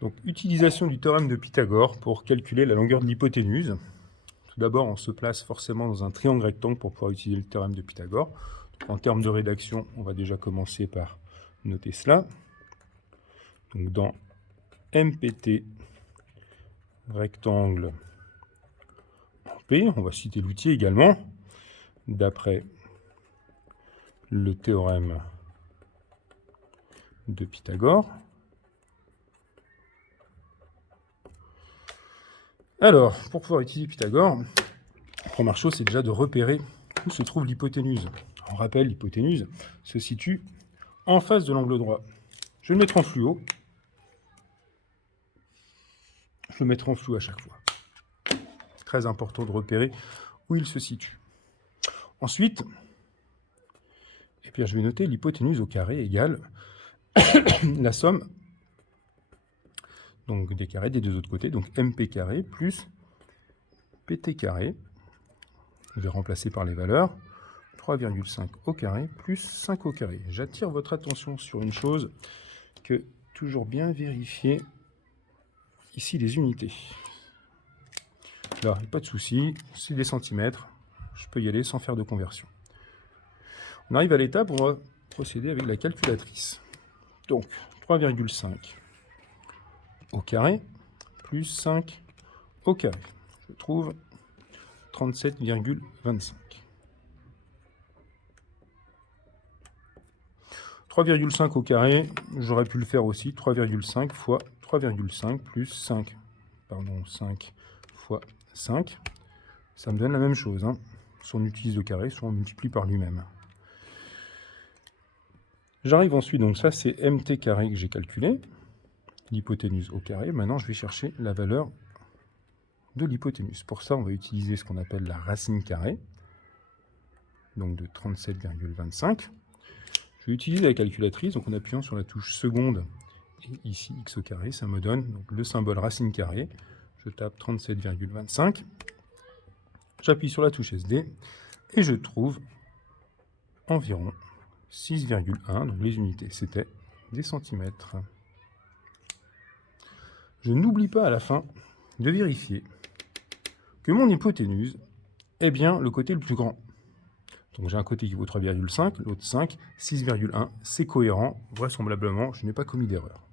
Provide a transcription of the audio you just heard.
Donc, utilisation du théorème de Pythagore pour calculer la longueur de l'hypoténuse. Tout d'abord, on se place forcément dans un triangle rectangle pour pouvoir utiliser le théorème de Pythagore. Donc, en termes de rédaction, on va déjà commencer par noter cela. Donc, dans MPT rectangle en P, on va citer l'outil également, d'après le théorème de Pythagore. Alors, pour pouvoir utiliser Pythagore, la première chose, c'est déjà de repérer où se trouve l'hypoténuse. On rappelle, l'hypoténuse se situe en face de l'angle droit. Je vais le mettre en fluo. Je le mettrai en flou à chaque fois. C'est très important de repérer où il se situe. Ensuite, je vais noter l'hypoténuse au carré égale la somme donc, des carrés des deux autres côtés, donc MP carré plus PT carré. Je vais remplacer par les valeurs 3,5 au carré plus 5 au carré. J'attire votre attention sur une chose que toujours bien vérifier ici les unités. Là, pas de souci, c'est des centimètres, je peux y aller sans faire de conversion. On arrive à l'étape où on va procéder avec la calculatrice. Donc, 3,5 au carré plus 5 au carré. Je trouve 37,25. 3,5 au carré, j'aurais pu le faire aussi, 3,5 fois 3,5 plus 5. Pardon, 5 fois 5. Ça me donne la même chose. Hein. Soit on utilise le carré, soit on multiplie par lui-même. J'arrive ensuite, donc ça c'est MT carré que j'ai calculé, l'hypoténuse au carré. Maintenant je vais chercher la valeur de l'hypoténuse. Pour ça on va utiliser ce qu'on appelle la racine carrée, donc de 37,25. Je vais utiliser la calculatrice, donc en appuyant sur la touche seconde, et ici x au carré, ça me donne donc, le symbole racine carrée. Je tape 37,25, j'appuie sur la touche SD, et je trouve environ 6,1, donc les unités, c'était des centimètres. Je n'oublie pas à la fin de vérifier que mon hypoténuse est bien le côté le plus grand. Donc j'ai un côté qui vaut 3,5, l'autre 5, 6,1, c'est cohérent, vraisemblablement, je n'ai pas commis d'erreur.